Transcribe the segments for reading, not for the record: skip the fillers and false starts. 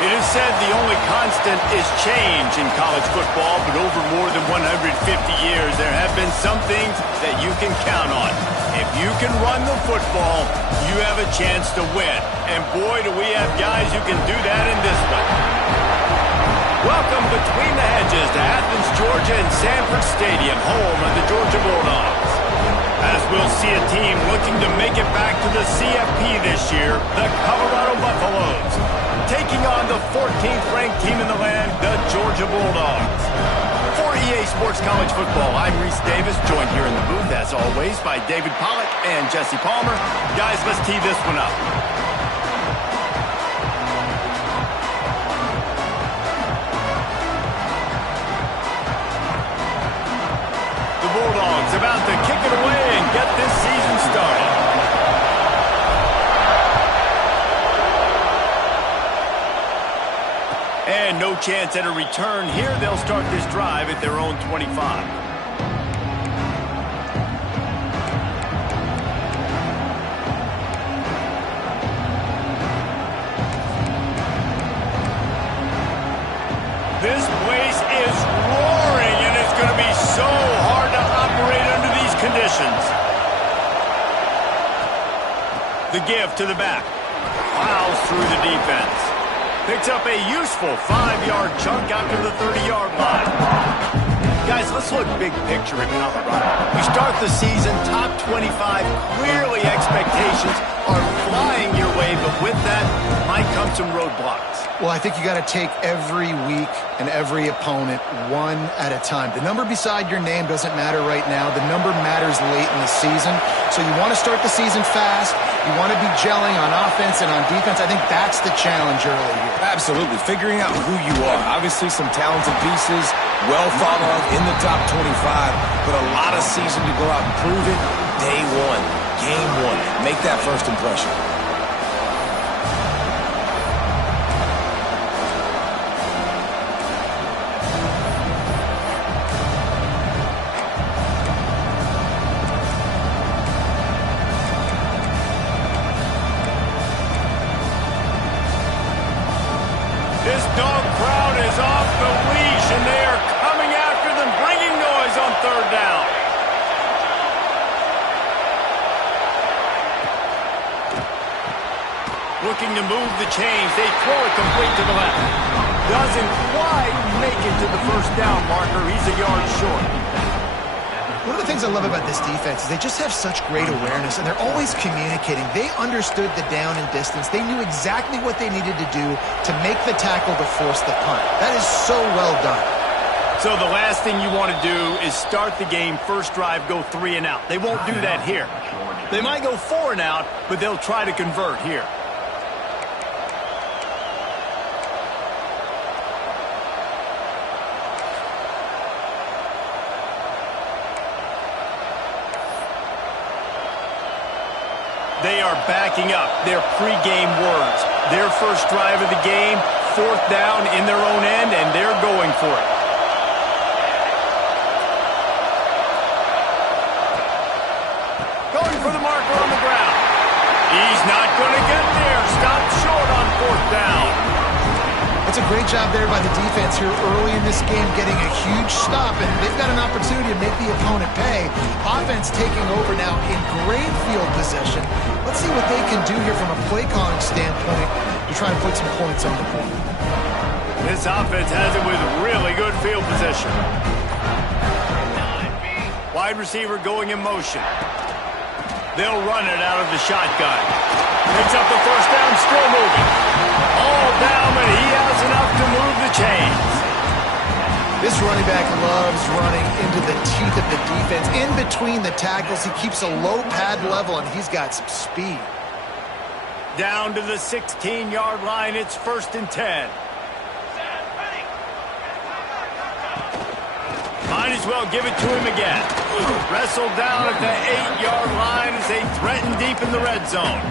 It is said the only constant is change in college football, but over more than 150 years, there have been some things that you can count on. If you can run the football, you have a chance to win. And boy, do we have guys who can do that in this one. Welcome between the hedges to Athens, Georgia and Sanford Stadium, home of the Georgia Bulldogs. As we'll see a team looking to make it back to the CFP this year, the Colorado Buffaloes, taking on the 14th ranked team in the land, the Georgia Bulldogs. For EA Sports College Football, I'm Reese Davis, joined here in the booth, as always, by David Pollack and Jesse Palmer. Guys, let's tee this one up. The Bulldogs about to kick it away and get this season started. And no chance at a return here. They'll start this drive at their own 25. This place is roaring, and it's going to be so hard to operate under these conditions. The give to the back. Plows through the defense. Picks up a useful 5-yard chunk out to the 30-yard line. Guys, let's look big picture at Colorado. We start the season top 25. Clearly expectations are flying your way, but with that might come some roadblocks. Well, I think you got to take every week and every opponent one at a time. The number beside your name doesn't matter right now. The number matters late in the season. So you want to start the season fast. You want to be gelling on offense and on defense. I think that's the challenge early here. Absolutely. Figuring out who you are. Obviously some talented pieces, well thought of in the top 25, but a lot of season to go out and prove it. Day one, game one. Make that first impression. This dog crowd is off the leash, and they are coming after them, bringing noise on third down. Looking to move the chains. They throw it complete to the left. Doesn't quite make it to the first down marker. He's a yard short. One of the things I love about this defense is they just have such great awareness, and they're always communicating. They understood the down and distance. They knew exactly what they needed to do to make the tackle to force the punt. That is so well done. So the last thing you want to do is start the game, first drive, go 3 and out. They won't do that here. They might go 4 and out, but they'll try to convert here. They are backing up their pregame words. Their first drive of the game, 4th down in their own end, and they're going for it. Going for the marker on the ground. He's not going to get there. Stopped short on 4th down. That's a great job there by the defense here early in this game, getting a huge stop, and they've got an opportunity to make the opponent pay. Offense taking over now in great field possession. Let's see what they can do here from a play calling standpoint to try and put some points on the board. This offense has it with really good field position. Wide receiver going in motion. They'll run it out of the shotgun. Picks up the first down, still moving. All down, but he has enough to move the chains. This running back loves running into the teeth of the defense. In between the tackles, he keeps a low pad level, and he's got some speed. Down to the 16-yard line, it's 1st and 10. Might as well give it to him again. Wrestled down at the 8-yard line as they threaten deep in the red zone.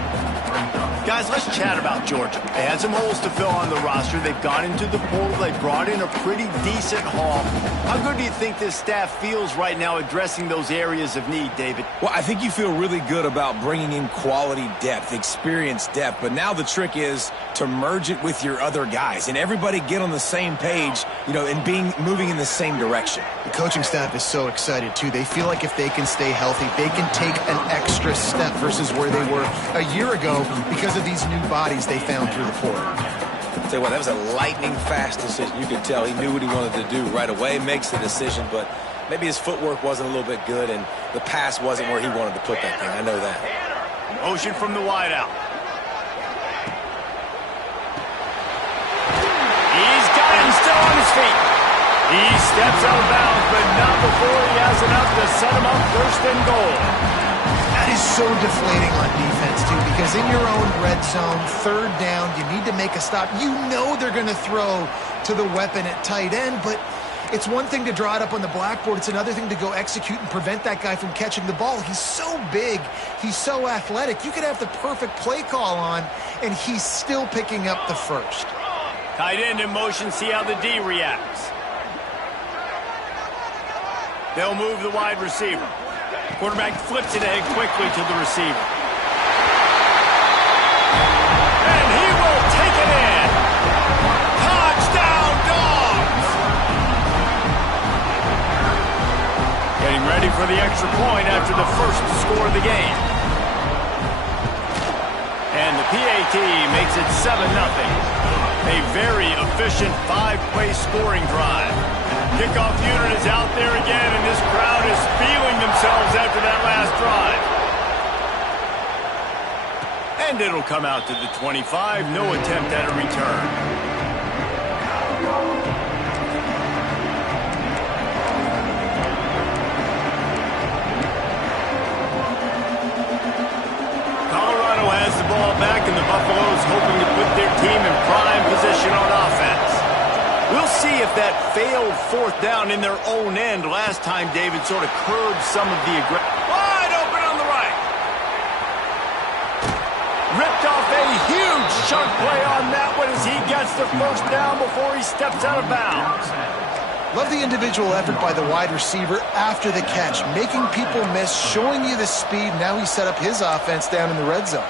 Guys, let's chat about Georgia. They had some holes to fill on the roster. They've gone into the portal. They brought in a pretty decent haul. How good do you think this staff feels right now addressing those areas of need, David? Well, I think you feel really good about bringing in quality depth, experienced depth. But now the trick is to merge it with your other guys and everybody get on the same page, and moving in the same direction. The coaching staff is so excited, too. They feel like if they can stay healthy, they can take an extra step versus where they were a year ago because of these new bodies they found through the portal. Tell you what, that was a lightning-fast decision. You could tell he knew what he wanted to do right away, makes the decision, but maybe his footwork wasn't a little bit good and the pass wasn't where he wanted to put that thing. I know that. Motion from the wideout. He's got him still on his feet. He steps out of bounds, but not before he has enough to set him up 1st and goal. That is so deflating on defense, too, because in your own red zone, 3rd down, you need to make a stop. You know they're going to throw to the weapon at tight end, but it's one thing to draw it up on the blackboard. It's another thing to go execute and prevent that guy from catching the ball. He's so big. He's so athletic. You could have the perfect play call on, and he's still picking up the first. Tight end in motion, see how the D reacts. They'll move the wide receiver. Quarterback flips it ahead quickly to the receiver. And he will take it in. Touchdown, Dogs! Getting ready for the extra point after the first score of the game. And the PAT makes it 7-0. A very efficient 5-play scoring drive. Kickoff unit is out there again, and this crowd is feeling themselves after that last drive. And it'll come out to the 25. No attempt at a return. Colorado has the ball back, and the Buffaloes hoping to put their team in prime position on offense. We'll see if that failed 4th down in their own end last time, David, sort of curbed some of the aggression. Wide open on the right. Ripped off a huge chunk play on that one as he gets the 1st down before he steps out of bounds. Love the individual effort by the wide receiver after the catch, making people miss, showing you the speed. Now he set up his offense down in the red zone.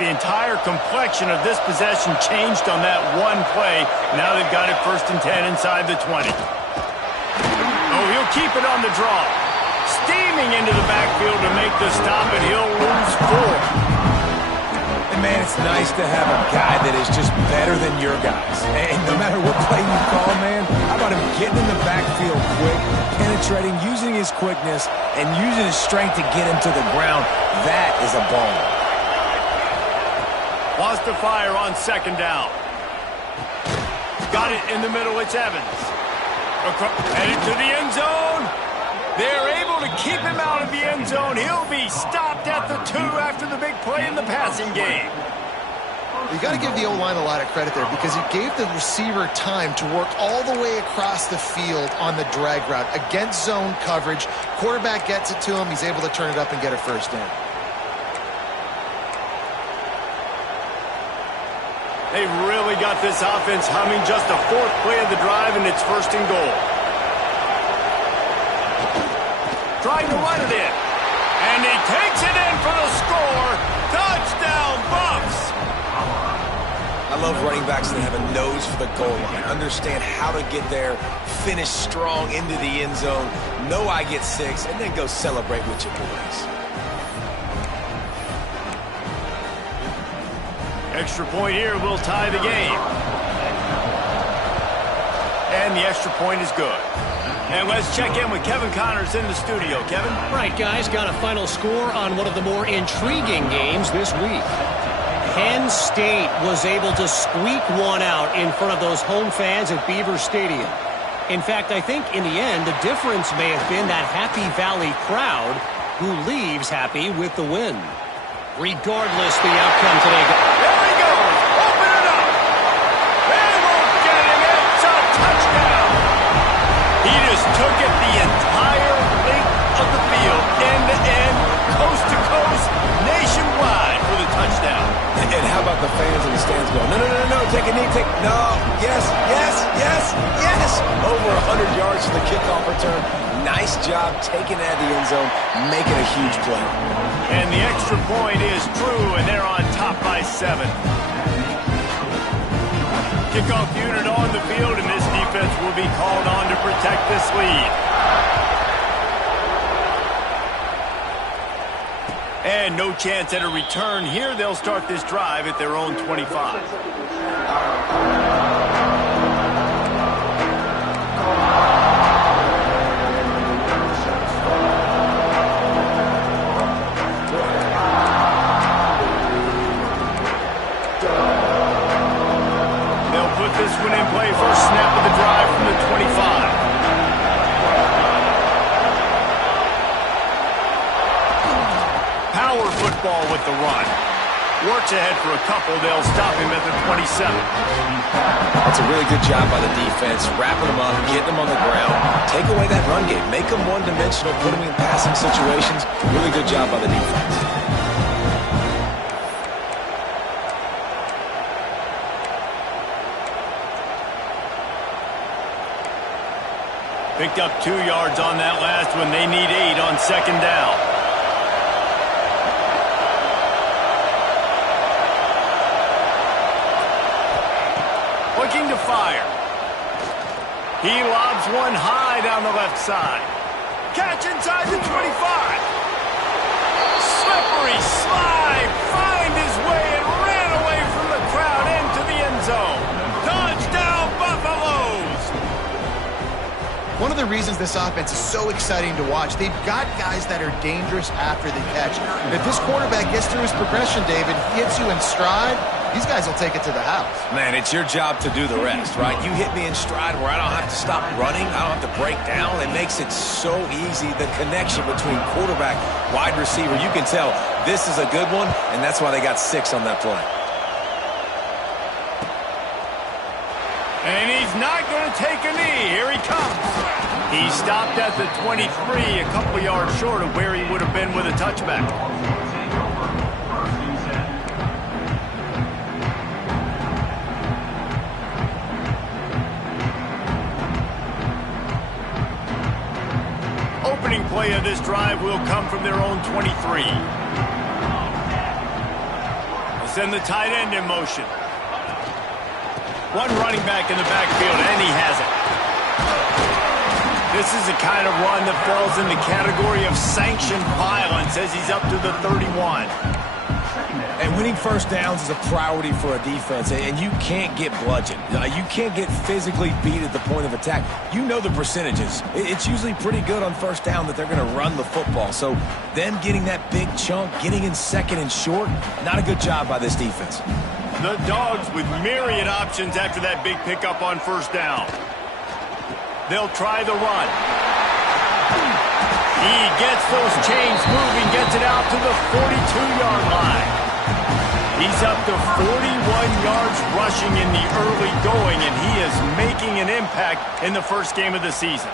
The entire complexion of this possession changed on that one play. Now they've got it 1st and 10 inside the 20. Oh, he'll keep it on the draw. Steaming into the backfield to make the stop, and he'll lose 4. And, man, it's nice to have a guy that is just better than your guys. And no matter what play you call, man, how about him getting in the backfield quick, penetrating, using his quickness, and using his strength to get him to the ground. That is a ball. Wants to fire on 2nd down. Got it in the middle, it's Evans. Headed to the end zone. They're able to keep him out of the end zone. He'll be stopped at the 2 after the big play in the passing game. You got to give the O-line a lot of credit there because it gave the receiver time to work all the way across the field on the drag route against zone coverage. Quarterback gets it to him. He's able to turn it up and get a 1st down. They've really got this offense humming. Just a 4th play of the drive, and it's 1st and goal. Trying to run it in. And he takes it in for the score. Touchdown, Buffs! I love running backs that have a nose for the goal line. Understand how to get there, finish strong into the end zone, know I get 6, and then go celebrate with your boys. Extra point here will tie the game. And the extra point is good. And let's check in with Kevin Connors in the studio. Kevin? Right, guys. Got a final score on one of the more intriguing games this week. Penn State was able to squeak one out in front of those home fans at Beaver Stadium. In fact, I think in the end, the difference may have been that Happy Valley crowd who leaves happy with the win. Regardless the outcome today. There he goes! Open it up! They won't get him! It's a touchdown! He just took it the entire length of the field, end to end, coast to coast, nationwide for the touchdown. And how about the fans in the stands going, no, take a knee, yes. Over 100 yards for the kickoff return. Nice job taking it out of the end zone, making a huge play. And the extra point is true, and they're on top by 7. Kickoff unit on the field, and this defense will be called on to protect this lead. And no chance at a return here. They'll start this drive at their own 25. They'll put this one in play. First snap of the drive from the 25. Power football with the run. Works ahead for a couple. They'll stop him at the 27. That's a really good job by the defense, wrapping them up, getting them on the ground. Take away that run game. Make them one-dimensional, put them in passing situations. Really good job by the defense. Picked up 2 yards on that last one. They need 8 on second down. Looking to fire. He lobs one high down the left side. Catch inside the 25. Slippery slide. Find his way and ran away from the crowd into the end zone. Touchdown, Buffaloes. One of the reasons this offense is so exciting to watch, they've got guys that are dangerous after the catch. And if this quarterback gets through his progression, David, hits you in stride, these guys will take it to the house. Man, it's your job to do the rest, right? You hit me in stride where I don't have to stop running. I don't have to break down. It makes it so easy, the connection between quarterback, wide receiver. You can tell this is a good one, and that's why they got 6 on that play. And he's not going to take a knee. Here he comes. He stopped at the 23, a couple yards short of where he would have been with a touchback. Opening play of this drive will come from their own 23. They'll send the tight end in motion. One running back in the backfield, and he has it. This is the kind of run that falls in the category of sanctioned violence as he's up to the 31. And winning first downs is a priority for a defense, and you can't get bludgeoned. You can't get physically beat at the point of attack. You know the percentages. It's usually pretty good on first down that they're going to run the football. So them getting that big chunk, getting in second and short, not a good job by this defense. The Dogs with myriad options after that big pickup on first down. They'll try the run. He gets those chains moving, gets it out to the 42-yard line. He's up to 41 yards rushing in the early going, and he is making an impact in the first game of the season.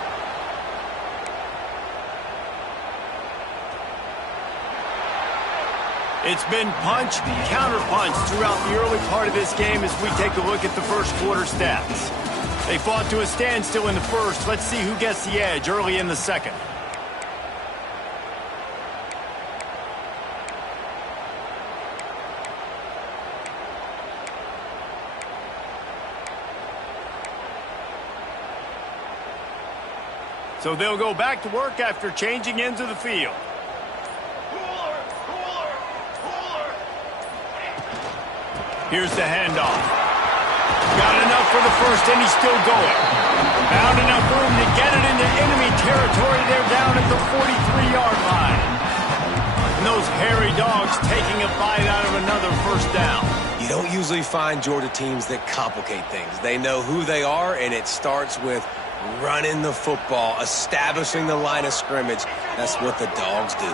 It's been punch, counter-punch throughout the early part of this game as we take a look at the first quarter stats. They fought to a standstill in the first. Let's see who gets the edge early in the second. So they'll go back to work after changing into the field. Here's the handoff. Got enough for the first, and he's still going. Found enough room to get it into enemy territory. They're down at the 43-yard line. And those hairy dogs taking a bite out of another first down. You don't usually find Georgia teams that complicate things. They know who they are, and it starts with running the football, establishing the line of scrimmage. That's what the dogs do.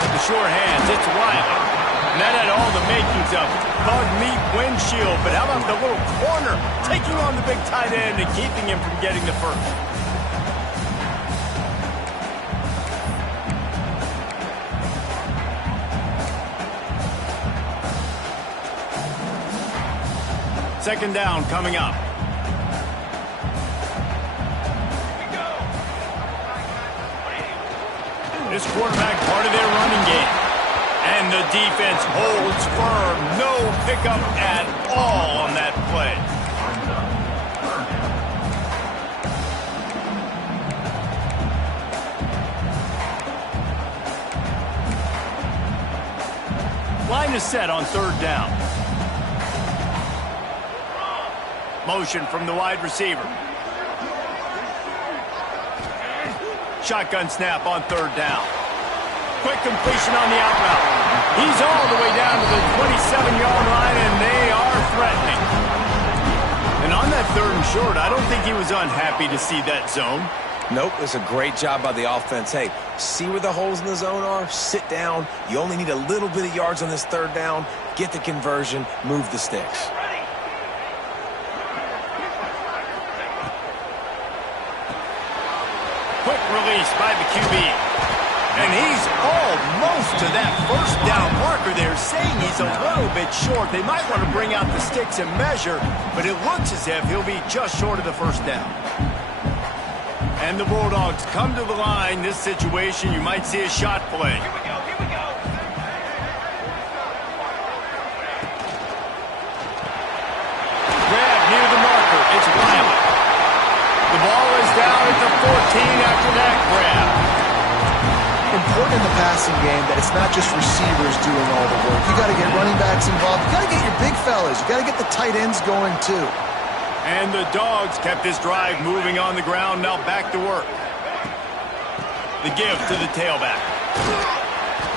The sure hands, it's Wiley. And that had all the makings of it. Bug meat windshield, but how about the little corner taking on the big tight end and keeping him from getting the first? Second down coming up. This quarterback part of their running game. And the defense holds firm. No pickup at all on that play. Line is set on third down. Motion from the wide receiver. Shotgun snap on third down. Quick completion on the out route. He's all the way down to the 27-yard line, and they are threatening. And on that third and short, I don't think he was unhappy to see that zone. Nope, it's a great job by the offense. Hey, see where the holes in the zone are? Sit down. You only need a little bit of yards on this third down. Get the conversion. Move the sticks. Quick release by the QB. And he's almost to that first down marker there, saying he's a little bit short. They might want to bring out the sticks and measure, but it looks as if he'll be just short of the first down. And the Bulldogs come to the line. This situation, you might see a shot play. Here we go, here we go. Grab near the marker. It's Wiley. The ball is down at the 14 after that grab. Important in the passing game that it's not just receivers doing all the work. You got to get running backs involved. You got to get your big fellas. You got to get the tight ends going too. And the Dogs kept this drive moving on the ground. Now back to work. The give to the tailback.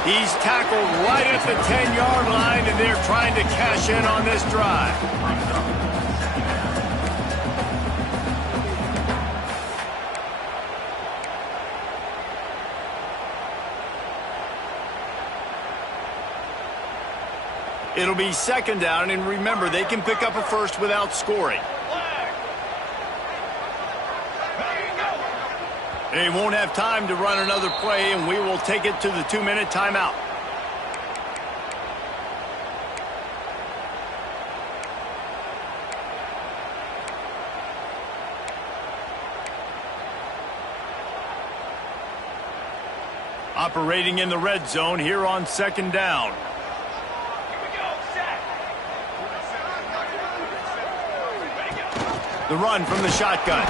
He's tackled right at the 10-yard line, and they're trying to cash in on this drive. It'll be second down, and remember, they can pick up a first without scoring. They won't have time to run another play, and we will take it to the 2-minute timeout. Operating in the red zone here on second down. The run from the shotgun.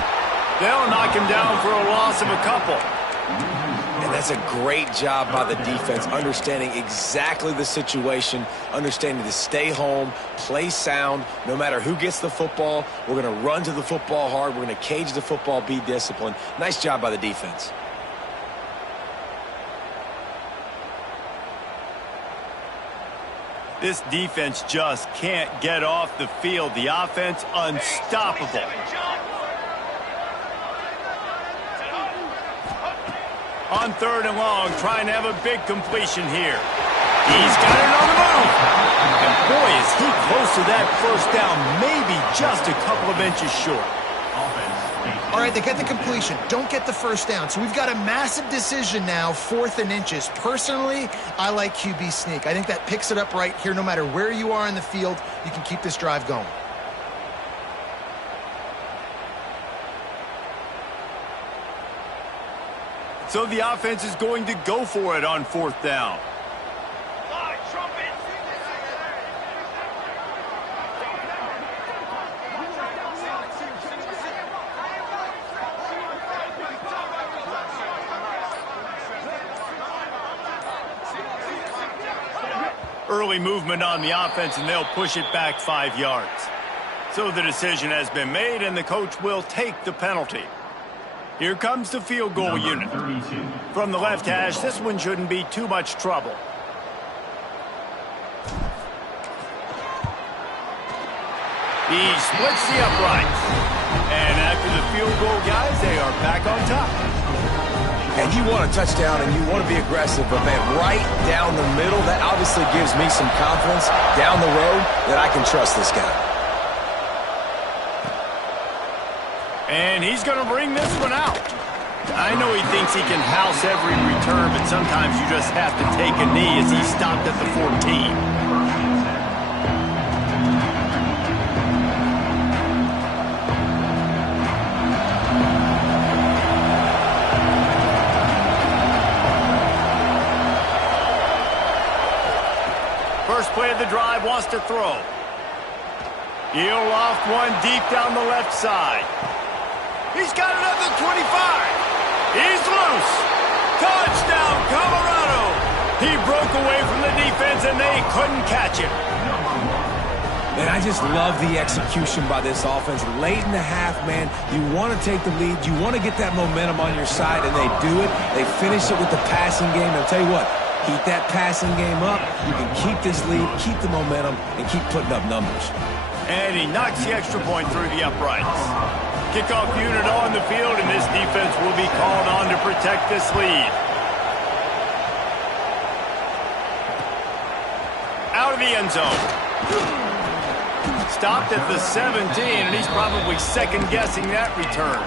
They'll knock him down for a loss of a couple. And that's a great job by the defense, understanding exactly the situation, understanding to stay home, play sound. No matter who gets the football, we're going to run to the football hard. We're going to cage the football, be disciplined. Nice job by the defense. This defense just can't get off the field. The offense unstoppable. On third and long, trying to have a big completion here. He's got it on the move. And boy, is he close to that first down, maybe just a couple of inches short. All right, they get the completion. Don't get the first down. So we've got a massive decision now, 4th and inches. Personally, I like QB sneak. I think that picks it up right here. No matter where you are in the field, you can keep this drive going. So the offense is going to go for it on 4th down. Early movement on the offense, and they'll push it back 5 yards. So the decision has been made, and the coach will take the penalty. Here comes the field goal unit. From the left hash, this one shouldn't be too much trouble. He splits the uprights. And after the field goal, guys, they are back on top. And you want a touchdown and you want to be aggressive, but man, right down the middle, that obviously gives me some confidence down the road that I can trust this guy. And he's going to bring this one out. I know he thinks he can house every return, but sometimes you just have to take a knee as he stopped at the 14. First play of the drive, wants to throw. He'll loft one deep down the left side. He's got it at the 25. He's loose. Touchdown, Colorado. He broke away from the defense, and they couldn't catch him. And I just love the execution by this offense. Late in the half, man, you want to take the lead. You want to get that momentum on your side, and they do it. They finish it with the passing game. I'll tell you what. Keep that passing game up. You can keep this lead, keep the momentum, and keep putting up numbers. And he knocks the extra point through the uprights. Kickoff unit on the field, and this defense will be called on to protect this lead. Out of the end zone. Stopped at the 17, and he's probably second-guessing that return.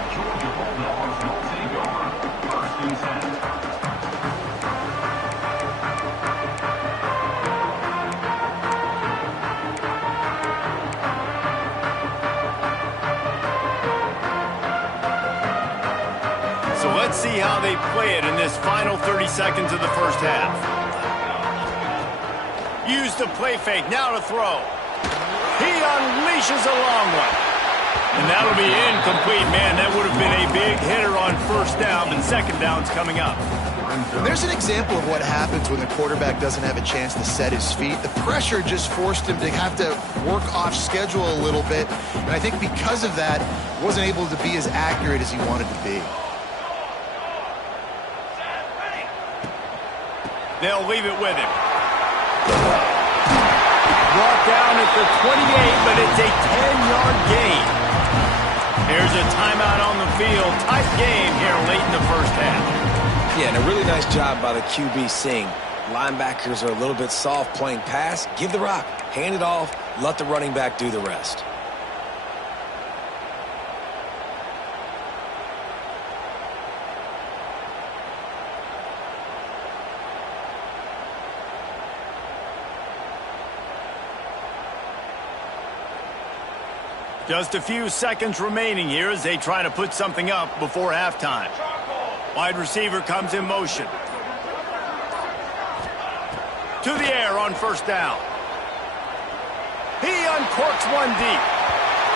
Let's see how they play it in this final 30 seconds of the first half. Use the play fake, now to throw. He unleashes a long one. And that'll be incomplete, man. That would have been a big hitter on first down, and second down's coming up. There's an example of what happens when the quarterback doesn't have a chance to set his feet. The pressure just forced him to have to work off schedule a little bit. And I think because of that, wasn't able to be as accurate as he wanted to be. They'll leave it with him. Brought down at the 28, but it's a 10-yard gain. Here's a timeout on the field. Tight game here late in the first half. Yeah, and a really nice job by the QB seeing linebackers are a little bit soft playing pass. Give the rock, hand it off, let the running back do the rest. Just a few seconds remaining here as they try to put something up before halftime. Wide receiver comes in motion. To the air on first down. He uncorks one deep.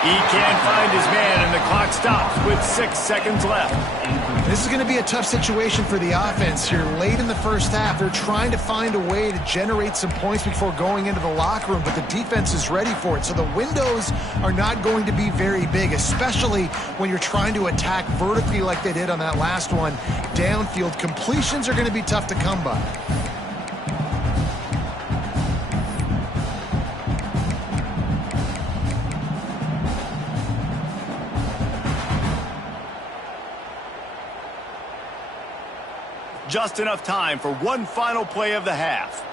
He can't find his man, and the clock stops with 6 seconds left. This is going to be a tough situation for the offense here. Late in the first half, they're trying to find a way to generate some points before going into the locker room, but the defense is ready for it. So the windows are not going to be very big, especially when you're trying to attack vertically like they did on that last one. Downfield completions are going to be tough to come by. Just enough time for one final play of the half.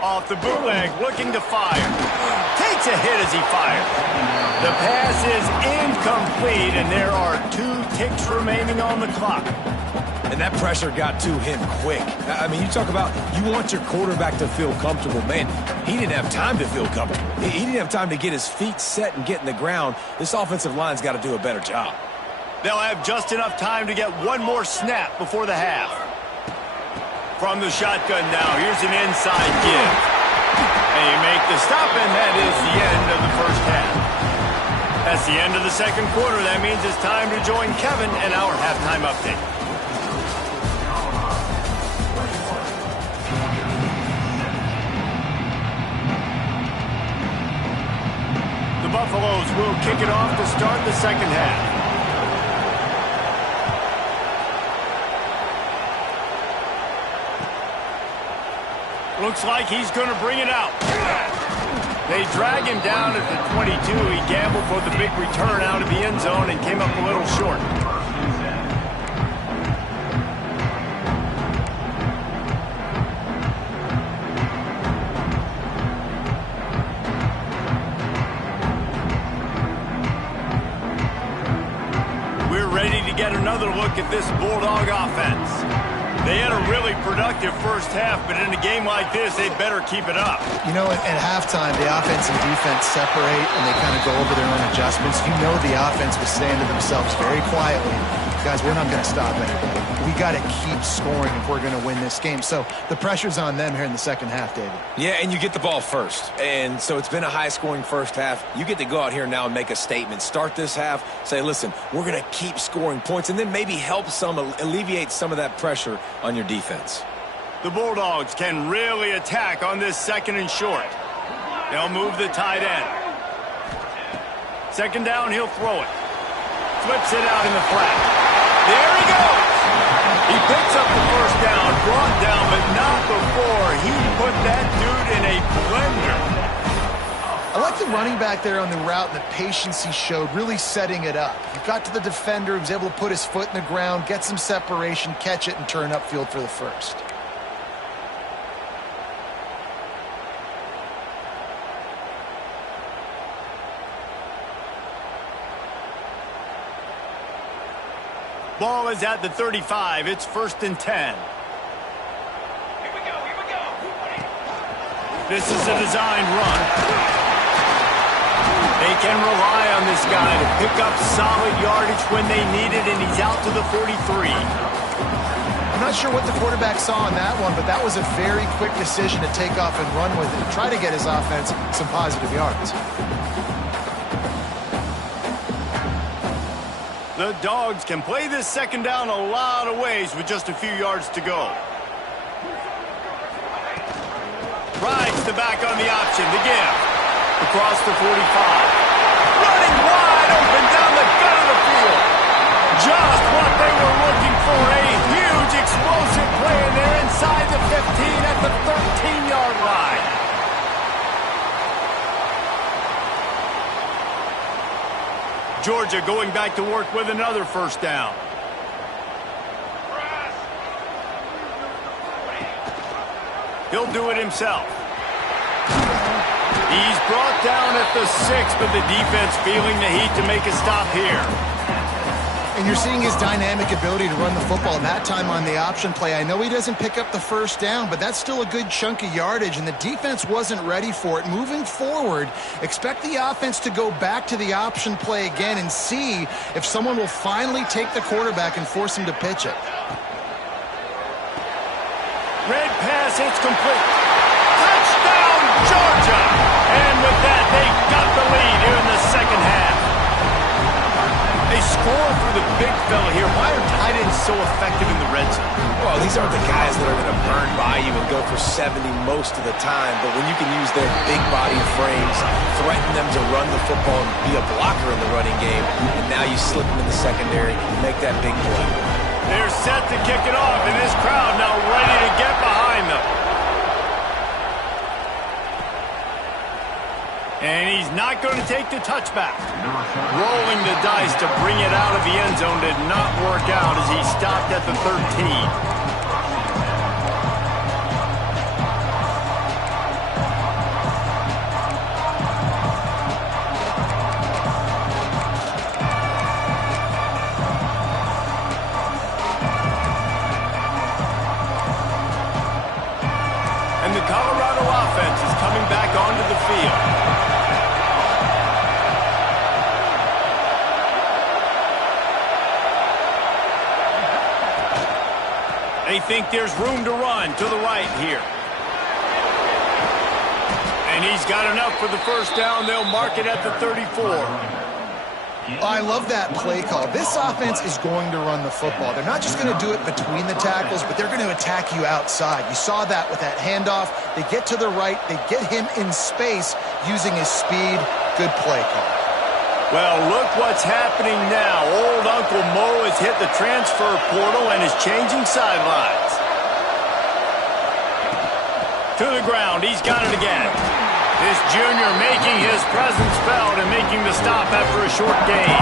Off the bootleg, looking to fire. Takes a hit as he fires. The pass is incomplete, and there are 2 ticks remaining on the clock. And that pressure got to him quick. I mean, you talk about you want your quarterback to feel comfortable. Man, he didn't have time to feel comfortable. He didn't have time to get his feet set and get in the ground. This offensive line's got to do a better job. They'll have just enough time to get one more snap before the half. From the shotgun now, here's an inside give. And you make the stop, and that is the end of the first half. That's the end of the second quarter. That means it's time to join Kevin and our halftime update. Buffaloes will kick it off to start the second half. Looks like he's going to bring it out. They drag him down at the 22. He gambled for the big return out of the end zone and came up a little short. We're ready to get another look at this Bulldog offense. They had a really productive first half, but in a game like this, they better keep it up. You know, at halftime, the offense and defense separate, and they kind of go over their own adjustments. You know the offense was saying to themselves very quietly, guys, we're not going to stop anybody. We got to keep scoring if we're going to win this game. So the pressure's on them here in the second half, David. Yeah, and you get the ball first. And so it's been a high-scoring first half. You get to go out here now and make a statement. Start this half, say, listen, we're going to keep scoring points, and then maybe help alleviate some of that pressure on your defense. The Bulldogs can really attack on this second and short. They'll move the tight end. Second down, he'll throw it. Flips it out in the flat. There he goes. He picks up the first down, brought down, but not before he put that dude in a blender. I like the running back there on the route and the patience he showed, really setting it up. He got to the defender, he was able to put his foot in the ground, get some separation, catch it, and turn upfield for the first. Ball is at the 35. It's 1st and 10. Here we go. This is a designed run. They can rely on this guy to pick up solid yardage when they need it, and he's out to the 43. I'm not sure what the quarterback saw on that one, but that was a very quick decision to take off and run with it, try to get his offense some positive yards. The Dogs can play this second down a lot of ways with just a few yards to go. Rides the back on the option, the give. Across the 45. Running wide open down the gut of the field. Just what they were looking for. A huge explosive play, and they're inside the 15 at the 13-yard line. Georgia going back to work with another first down. He'll do it himself. He's brought down at the 6, but the defense feeling the heat to make a stop here. And you're seeing his dynamic ability to run the football. That time on the option play, I know he doesn't pick up the first down, but that's still a good chunk of yardage, and the defense wasn't ready for it. Moving forward, expect the offense to go back to the option play again and see if someone will finally take the quarterback and force him to pitch it. Red pass, it's complete. Touchdown, Georgia! And with that, they got the lead here in the second half. They score for the big fella here. Why are tight ends so effective in the red zone? Well, these aren't the guys that are going to burn by you and go for 70 most of the time, but when you can use their big body frames, threaten them to run the football and be a blocker in the running game, and now you slip them in the secondary and make that big play. They're set to kick it off, and this crowd now ready to get behind them. And he's not going to take the touchback. Rolling the dice to bring it out of the end zone did not work out as he stopped at the 13. And the Colorado offense is coming back onto the field. They think there's room to run to the right here. And he's got enough for the first down. They'll mark it at the 34. I love that play call. This offense is going to run the football. They're not just going to do it between the tackles, but they're going to attack you outside. You saw that with that handoff. They get to the right. They get him in space using his speed. Good play call. Well, look what's happening now. Old Uncle Mo has hit the transfer portal and is changing sidelines. To the ground. He's got it again. This junior making his presence felt and making the stop after a short gain.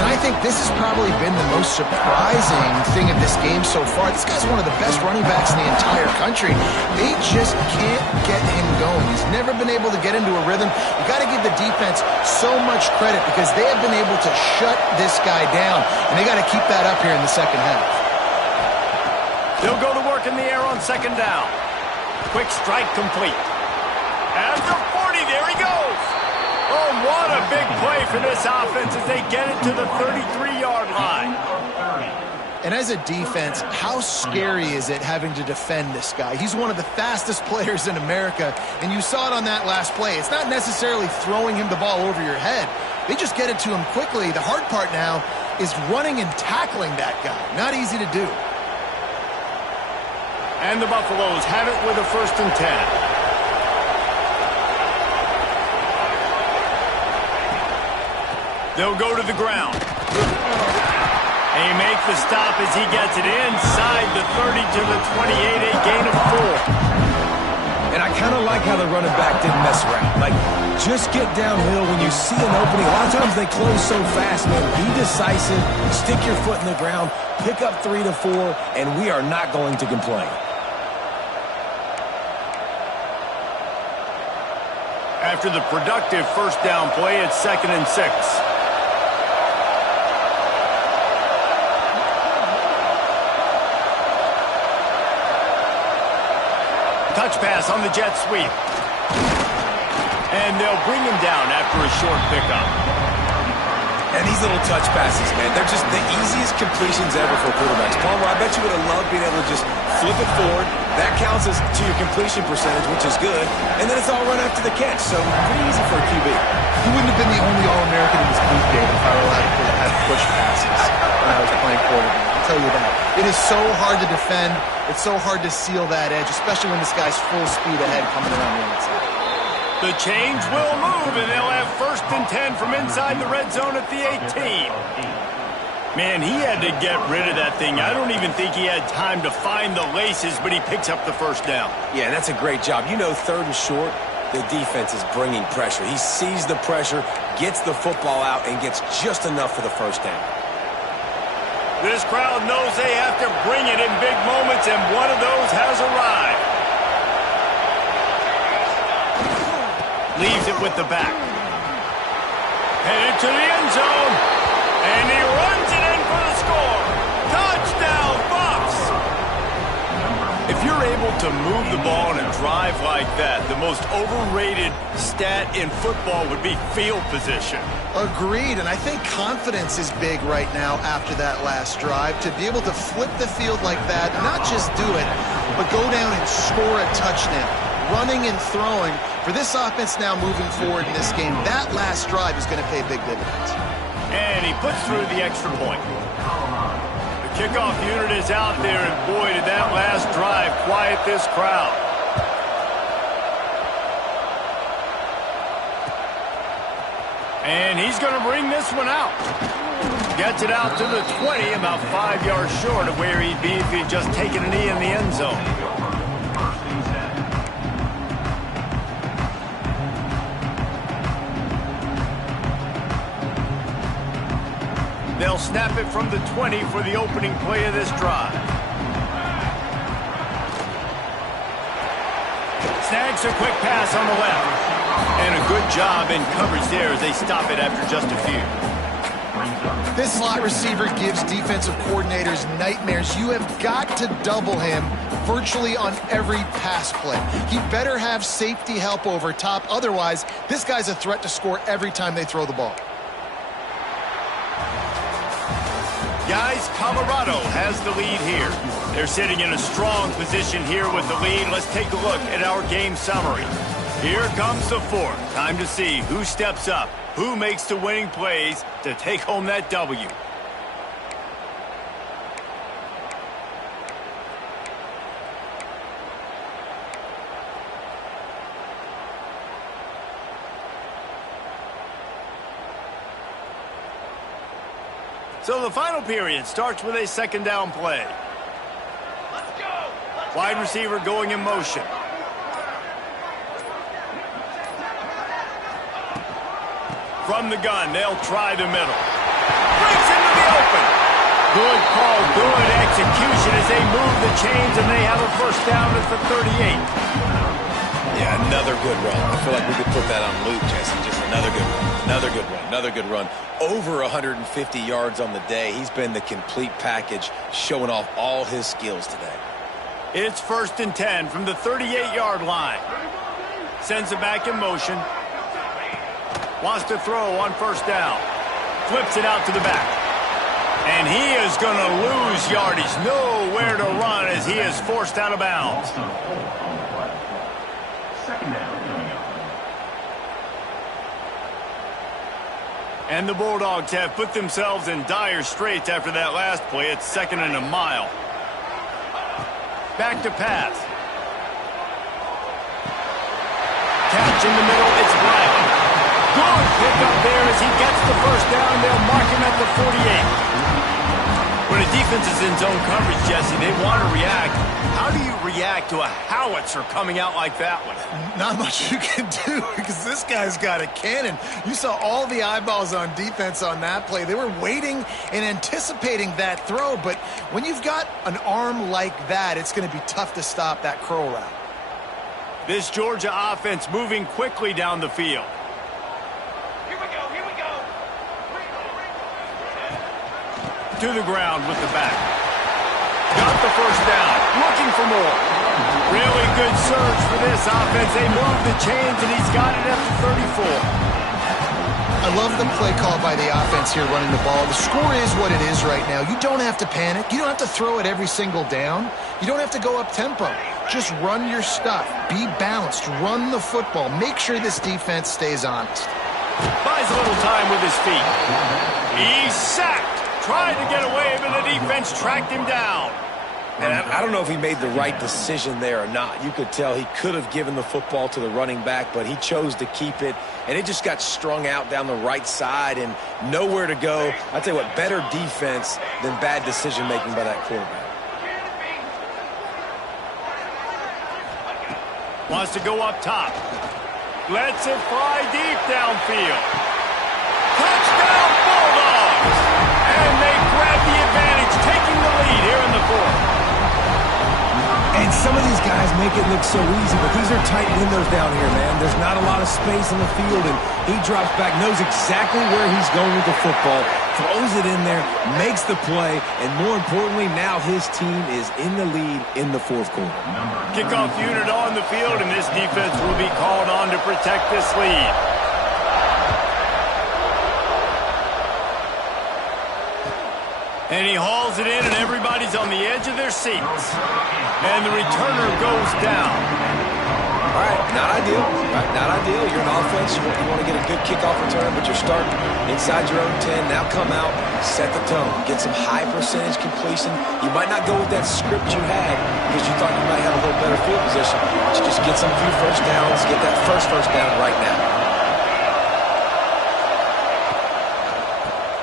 And I think this has probably been the most surprising thing of this game so far. This guy's one of the best running backs in the entire country. They just can't get him going. He's never been able to get into a rhythm. You got to give the defense so much credit because they have been able to shut this guy down, and they got to keep that up here in the second half. They'll go to work in the air on second down. Quick strike complete. At the 40, there he goes. Oh, what a big play for this offense as they get it to the 33-yard line. And as a defense, how scary is it having to defend this guy? He's one of the fastest players in America, and you saw it on that last play. It's not necessarily throwing him the ball over your head. They just get it to him quickly. The hard part now is running and tackling that guy. Not easy to do. And the Buffaloes have it with a 1st and 10. They'll go to the ground. They make the stop as he gets it inside the 30 to the 28, a gain of 4. And I kind of like how the running back didn't mess around. Like, just get downhill when you see an opening. A lot of times they close so fast, man. Be decisive, stick your foot in the ground, pick up 3 to 4, and we are not going to complain. After the productive first down play, it's 2nd and 6. Touch pass on the jet sweep. And they'll bring him down after a short pickup. And these little touch passes, man, they're just the easiest completions ever for quarterbacks. Palmer, I bet you would have loved being able to just flip it forward. That counts as to your completion percentage, which is good. And then it's all run after the catch, so pretty easy for a QB. He wouldn't have been the only All-American in this booth game if I were allowed to have push passes when I was playing quarterback. I'll tell you that. It is so hard to defend. It's so hard to seal that edge, especially when this guy's full speed ahead coming around the outside. The chains will move, and they'll have 1st and 10 from inside the red zone at the 18. Man, he had to get rid of that thing. I don't even think he had time to find the laces, but he picks up the 1st down. Yeah, that's a great job. You know, 3rd and short, the defense is bringing pressure. He sees the pressure, gets the football out, and gets just enough for the 1st down. This crowd knows they have to bring it in big moments, and one of those has arrived. Leaves it with the back. Headed to the end zone. And he runs it in for the score. Touchdown, Bucs! If you're able to move the ball in a drive like that, the most overrated stat in football would be field position. Agreed, and I think confidence is big right now after that last drive. To be able to flip the field like that, not just do it, but go down and score a touchdown. Running and throwing. For this offense now moving forward in this game, that last drive is going to pay big dividends. And he puts through the extra point. The kickoff unit is out there, and boy, did that last drive quiet this crowd. And he's going to bring this one out. Gets it out to the 20, about 5 yards short of where he'd be if he'd just taken a knee in the end zone. They'll snap it from the 20 for the opening play of this drive. Snags a quick pass on the left. And a good job in coverage there as they stop it after just a few. This slot receiver gives defensive coordinators nightmares. You have got to double him virtually on every pass play. He better have safety help over top. Otherwise, this guy's a threat to score every time they throw the ball. Guys, Colorado has the lead here. They're sitting in a strong position here with the lead. Let's take a look at our game summary. Here comes the fourth. Time to see who steps up, who makes the winning plays to take home that W. So the final period starts with a second down play. Let's go. Wide receiver going in motion. From the gun, they'll try the middle. Breaks into the open. Good call, good execution as they move the chains, and they have a first down at the 38. Yeah, another good run. I feel like we could put that on loop, Jesse. Just another good run, another good run, another good run. Over 150 yards on the day. He's been the complete package, showing off all his skills today. It's 1st and 10 from the 38-yard line. Sends it back in motion. Wants to throw on first down. Flips it out to the back. And he is going to lose yardage. Nowhere to run as he is forced out of bounds. And the Bulldogs have put themselves in dire straits after that last play. It's 2nd and a mile. Back to pass. Catch in the middle. It's Bryant. Good pick up there as he gets the first down. They'll mark him at the 48. When a defense is in zone coverage, Jesse, they want to react. How do you react to a howitzer coming out like that one? Not much you can do because this guy's got a cannon. You saw all the eyeballs on defense on that play. They were waiting and anticipating that throw, but when you've got an arm like that, it's going to be tough to stop that curl route. This Georgia offense moving quickly down the field. Here we go. Here we go. To the ground with the back. Got the first down. Looking for more. Really good surge for this offense. They move the chains, and he's got it at the 34. I love the play call by the offense here running the ball. The score is what it is right now. You don't have to panic. You don't have to throw it every single down. You don't have to go up tempo. Just run your stuff. Be balanced. Run the football. Make sure this defense stays honest. Buys a little time with his feet. He's sacked. Tried to get away, but the defense tracked him down. And I don't know if he made the right decision there or not. You could tell he could have given the football to the running back, but he chose to keep it, and it just got strung out down the right side and nowhere to go. I tell you what, better defense than bad decision-making by that quarterback. Wants to go up top. Lets it fly deep downfield. Touchdown Bulldogs! And they grab the advantage, taking the lead here in the fourth. And some of these guys make it look so easy, but these are tight windows down here, man. There's not a lot of space on the field, and he drops back, knows exactly where he's going with the football, throws it in there, makes the play, and more importantly, now his team is in the lead in the fourth quarter. Kickoff unit on the field, and this defense will be called on to protect this lead. And he hauls it in, and everybody's on the edge of their seats. And the returner goes down. All right, not ideal. Right, not ideal. You're an offense. You want to get a good kickoff return, but you're starting inside your own 10. Now come out, set the tone. Get some high percentage completion. You might not go with that script you had because you thought you might have a little better field position. But you just get some few first downs. Get that first down right now.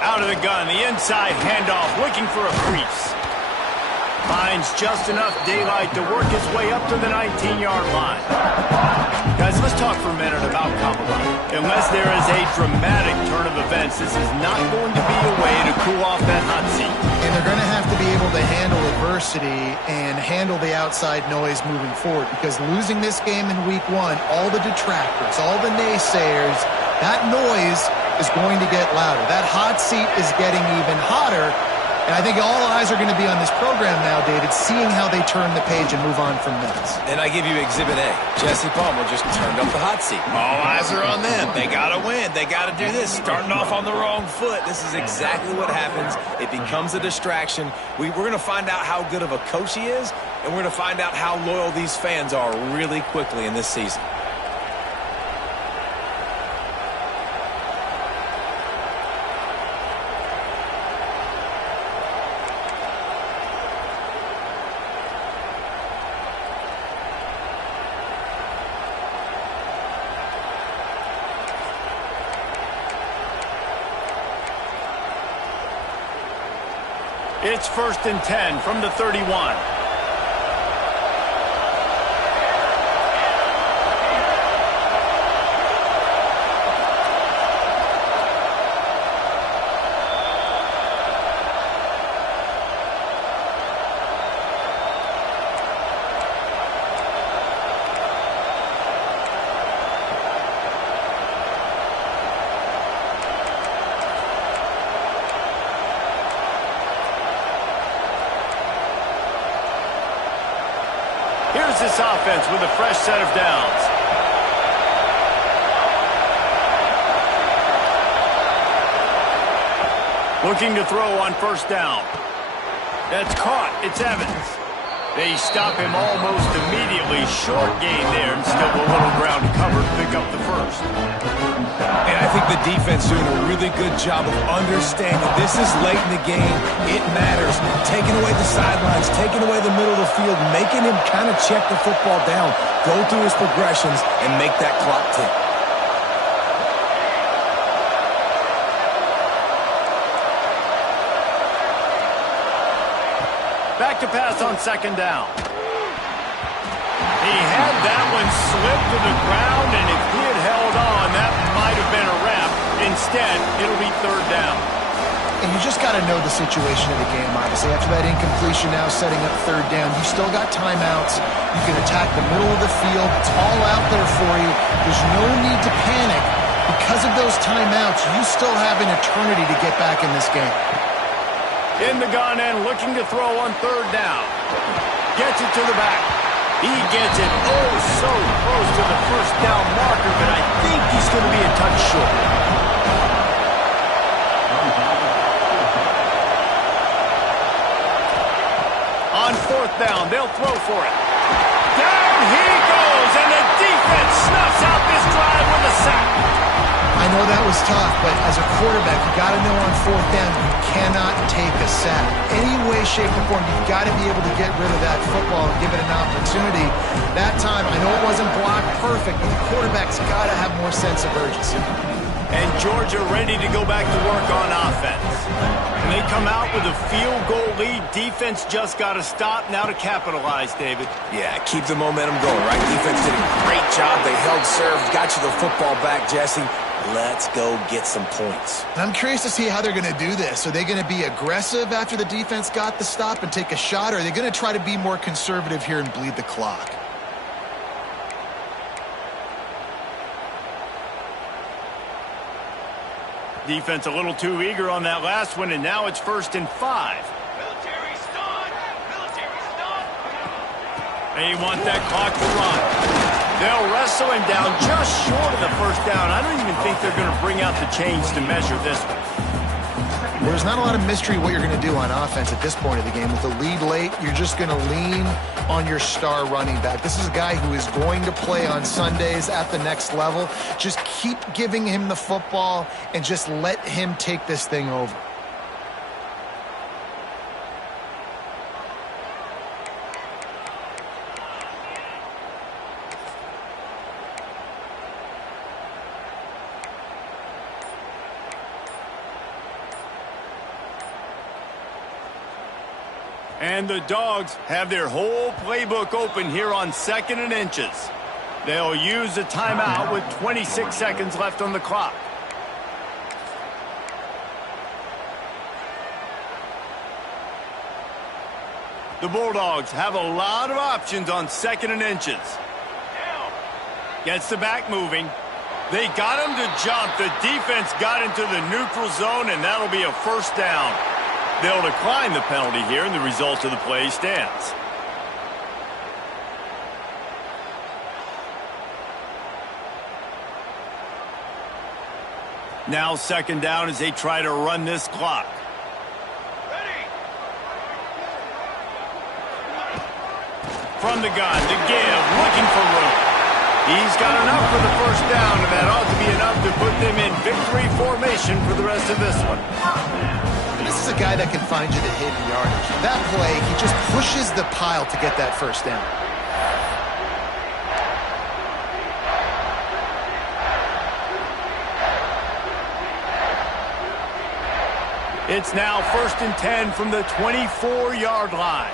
Out of the gun, the inside handoff, looking for a crease. Finds just enough daylight to work his way up to the 19-yard line. Guys, let's talk for a minute about Colorado. Unless there is a dramatic turn of events, this is not going to be a way to cool off that hot seat. And they're going to have to be able to handle adversity and handle the outside noise moving forward, because losing this game in week 1, all the detractors, all the naysayers, that noise is going to get louder. That hot seat is getting even hotter. And I think all eyes are going to be on this program now, David, seeing how they turn the page and move on from this. And I give you Exhibit A. Jesse Palmer just turned up the hot seat. All eyes are on them. They got to win. They got to do this. Starting off on the wrong foot. This is exactly what happens. It becomes a distraction. We're going to find out how good of a coach he is, and we're going to find out how loyal these fans are really quickly in this season. It's 1st and 10 from the 31. Here's this offense with a fresh set of downs. Looking to throw on 1st down. That's caught. It's Evans. They stop him almost immediately. Short gain there, and still a little ground cover to pick up the 1st. And I think the defense doing a really good job of understanding this is late in the game. It matters. Taking away the sidelines, taking away the middle of the field, making him kind of check the football down, go through his progressions, and make that clock tick. Back to pass on 2nd down. He had that one slip to the ground, and if he had held on, that might have been a wrap. Instead, it'll be 3rd down. And you just got to know the situation of the game, obviously. After that incompletion, now setting up 3rd down. You still got timeouts. You can attack the middle of the field. It's all out there for you. There's no need to panic. Because of those timeouts, you still have an eternity to get back in this game. In the gun and looking to throw on 3rd down. Gets it to the back. He gets it oh so close to the 1st down marker, but I think he's going to be a touch short. On 4th down, they'll throw for it. Down he goes, and the defense snuffs out this drive with a sack. I know that was tough, but as a quarterback, you got to know on 4th down, you cannot take a sack. Any way, shape, or form, you've got to be able to get rid of that football and give it an opportunity. That time, I know it wasn't blocked perfect, but the quarterback's got to have more sense of urgency. And Georgia ready to go back to work on offense. And they come out with a field goal lead. Defense just got to stop now to capitalize, David. Yeah, keep the momentum going, right? Defense did a great job. They held serve, got you the football back, Jesse. Let's go get some points. I'm curious to see how they're going to do this. Are they going to be aggressive after the defense got the stop and take a shot, or are they going to try to be more conservative here and bleed the clock? Defense a little too eager on that last one, and now it's 1st and 5. Military stun! Military stun! They want that clock to run. They'll wrestle him down just short of the 1st down. I don't even think they're going to bring out the chains to measure this one. There's not a lot of mystery what you're going to do on offense at this point of the game. With the lead late, you're just going to lean on your star running back. This is a guy who is going to play on Sundays at the next level. Just keep giving him the football and just let him take this thing over. And the Dogs have their whole playbook open here on 2nd and inches. They'll use a timeout with 26 seconds left on the clock. The Bulldogs have a lot of options on 2nd and inches. Gets the back moving. They got him to jump. The defense got into the neutral zone, and that'll be a 1st down. They'll decline the penalty here, and the result of the play stands. Now 2nd down as they try to run this clock. Ready! From the gun, to give, looking for room. He's got enough for the 1st down, and that ought to be enough to put them in victory formation for the rest of this one. This is a guy that can find you the hidden yardage. That play, he just pushes the pile to get that 1st down. It's now 1st and 10 from the 24-yard line.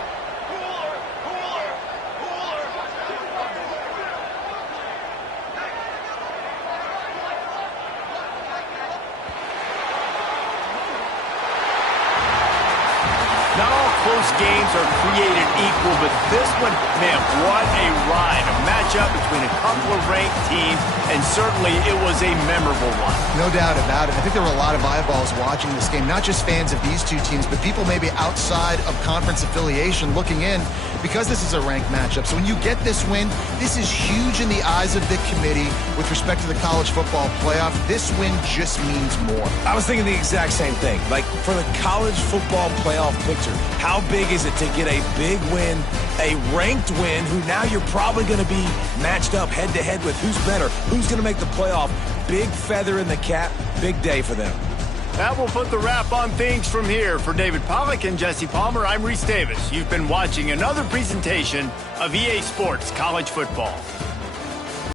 Not all close games are created equal, but this one, man, what a ride. A matchup between a couple of ranked teams, and certainly it was a memorable one. No doubt about it. I think there were a lot of eyeballs watching this game, not just fans of these two teams, but people maybe outside of conference affiliation looking in because this is a ranked matchup. So when you get this win, this is huge in the eyes of the committee with respect to the college football playoff. This win just means more. I was thinking the exact same thing. Like, for the college football playoff picture, how big is it to get a big win, a ranked win, who now you're probably going to be matched up head-to-head with who's better, who's going to make the playoff. Big feather in the cap, big day for them. That will put the wrap on things from here. For David Pollack and Jesse Palmer, I'm Reese Davis. You've been watching another presentation of EA Sports College Football.